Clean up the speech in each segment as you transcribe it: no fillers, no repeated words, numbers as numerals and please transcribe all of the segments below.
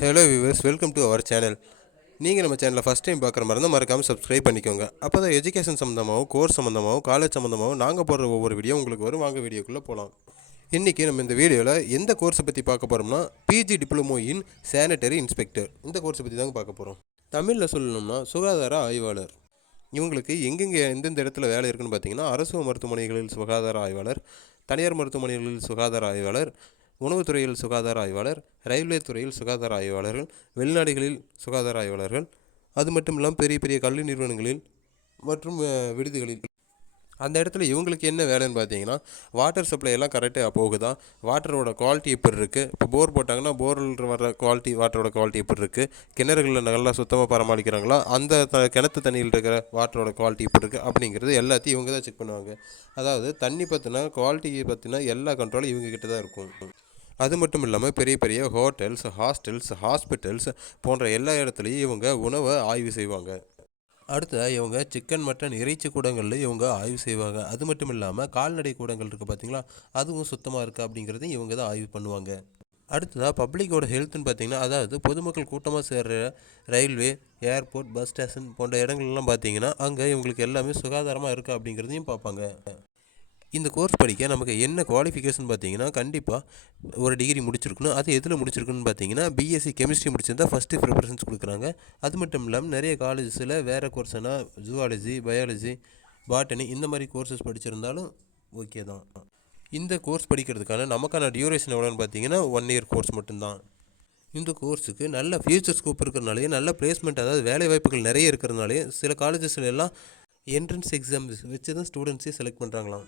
Hello viewers, welcome to our channel. நீங்கள் நம்ம சேனலில் ஃபஸ்ட் டைம் பார்க்குற மாதிரி இருந்தால் மறக்காமல் சப்ஸ்கிரைப் பண்ணிக்கோங்க. அப்போ தான் எஜுகேஷன் சம்மந்தமாகவும், கோர்ஸ் சம்மந்தமாகவும், காலேஜ் சம்மந்தமாகவும் நாங்கள் போடுற ஒவ்வொரு வீடியோ உங்களுக்கு வரும். வாங்க வீடியோக்குள்ளே போகலாம். இன்றைக்கி நம்ம இந்த வீடியோவில் எந்த கோர்ஸை பற்றி பார்க்க போகிறோம்னா, PG diploma in sanitary inspector. இந்த கோர்ஸை பற்றி தாங்க பார்க்க போகிறோம். தமிழில் சொல்லணும்னா சுகாதார ஆய்வாளர். இவங்களுக்கு எங்கெங்கே எந்தெந்த இடத்துல வேலை இருக்குன்னு பார்த்தீங்கன்னா, அரசு மருத்துவமனைகளில் சுகாதார ஆய்வாளர், தனியார் மருத்துவமனைகளில் சுகாதார ஆய்வாளர், உணவுத்துறையில் சுகாதார ஆய்வாளர், ரயில்வே துறையில் சுகாதார ஆய்வாளர்கள், வெளிநாடுகளில் சுகாதார ஆய்வாளர்கள், அது மட்டும் இல்லாமல் பெரிய பெரிய கல்வி நிறுவனங்களில் மற்றும் விடுதிகளில். அந்த இடத்துல இவங்களுக்கு என்ன வேலைன்னு பார்த்தீங்கன்னா, வாட்டர் சப்ளை எல்லாம் கரெக்டாக போகுதா, வாட்டரோட குவாலிட்டி எப்படி இருக்குது, இப்போ போர் போட்டாங்கன்னா போரில் வர குவாலிட்டி, வாட்டரோட குவாலிட்டி எப்படி இருக்குது, கிணறுகளில் நல்லா சுத்தமாக பராமரிக்கிறாங்களா, அந்த கிணத்து தண்ணியில் இருக்கிற வாட்டரோட குவாலிட்டி எப்படி இருக்குது அப்படிங்கிறது எல்லாத்தையும் இவங்க தான் செக் பண்ணுவாங்க. அதாவது தண்ணி பற்றினா, குவாலிட்டியை பற்றினா எல்லா கண்ட்ரோலும் இவங்ககிட்ட தான் இருக்கும். அது மட்டும் இல்லாமல் பெரிய பெரிய ஹோட்டல்ஸ், ஹாஸ்டல்ஸ், ஹாஸ்பிட்டல்ஸ் போன்ற எல்லா இடத்துலையும் இவங்க உணவை ஆய்வு செய்வாங்க. அடுத்ததாக இவங்க சிக்கன், மட்டன், இறைச்சி கூடங்களில் இவங்க ஆய்வு செய்வாங்க. அது மட்டும் இல்லாமல் கால்நடை கூடங்கள் இருக்குது பார்த்தீங்களா, அதுவும் சுத்தமாக இருக்குது அப்படிங்கிறதையும் இவங்க தான் ஆய்வு பண்ணுவாங்க. அடுத்ததாக பப்ளிக்கோட ஹெல்த்துன்னு பார்த்தீங்கன்னா, அதாவது பொதுமக்கள் கூட்டமாக சேர்கிற ரயில்வே, ஏர்போர்ட், பஸ் ஸ்டேஷன் போன்ற இடங்கள்லாம் பார்த்தீங்கன்னா, அங்கே இவங்களுக்கு எல்லாமே சுகாதாரமாக இருக்குது அப்படிங்கிறதையும் பார்ப்பாங்க. இந்த கோர்ஸ் படிக்க நமக்கு என்ன குவாலிஃபிகேஷன் பார்த்தீங்கன்னா, கண்டிப்பாக ஒரு டிகிரி முடிச்சிருக்கணும். அது எதில் முடிச்சிருக்குன்னு பார்த்தீங்கன்னா, பிஎஸ்சி கெமிஸ்ட்ரி முடிச்சிருந்தால் ஃபஸ்ட்டு ப்ரிஃபரன்ஸ் கொடுக்குறாங்க. அது மட்டும் இல்லாமல் நிறைய காலேஜஸில் வேறு கோர்ஸ்னா ஜூவாலஜி, பயாலஜி, பாட்டனி இந்த மாதிரி கோர்சஸ் படிச்சிருந்தாலும் ஓகே தான். இந்த கோர்ஸ் படிக்கிறதுக்கான நமக்கான டியூரேஷன் எவ்வளோன்னு பார்த்தீங்கன்னா 1 இயர் கோர்ஸ் மட்டும்தான். இந்த கோர்ஸுக்கு நல்ல ஃபியூச்சர் ஸ்கோப் இருக்கிறனாலே, நல்ல பிளேஸ்மெண்ட், அதாவது வேலை வாய்ப்புகள் நிறைய இருக்கிறனாலே சில காலேஜஸில் எல்லாம் என்ட்ரன்ஸ் எக்ஸாம் வச்சு தான் ஸ்டூடெண்ட்ஸே செலக்ட் பண்ணுறாங்களாம்.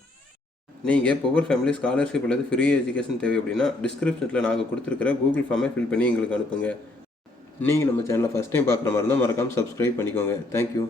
நீங்கள் புவர் ஃபேமிலி ஸ்காலர்ஷிப் அல்லது ஃப்ரீ எஜுகேஷன் தேவை அப்படின்னா, டிஸ்கிரிப்ஷனில் நாங்கள் கொடுத்துருக்கிற கூகுள் ஃபார்மை ஃபில் பண்ணி எங்களுக்கு அனுப்புங்க. நீங்கள் நம்ம சேனலை ஃபஸ்ட் டைம் பார்க்குற மாதிரி இருந்தால் மறக்காமல் சப்ஸ்கிரைப் பண்ணிக்கோங்க. தேங்க்யூ.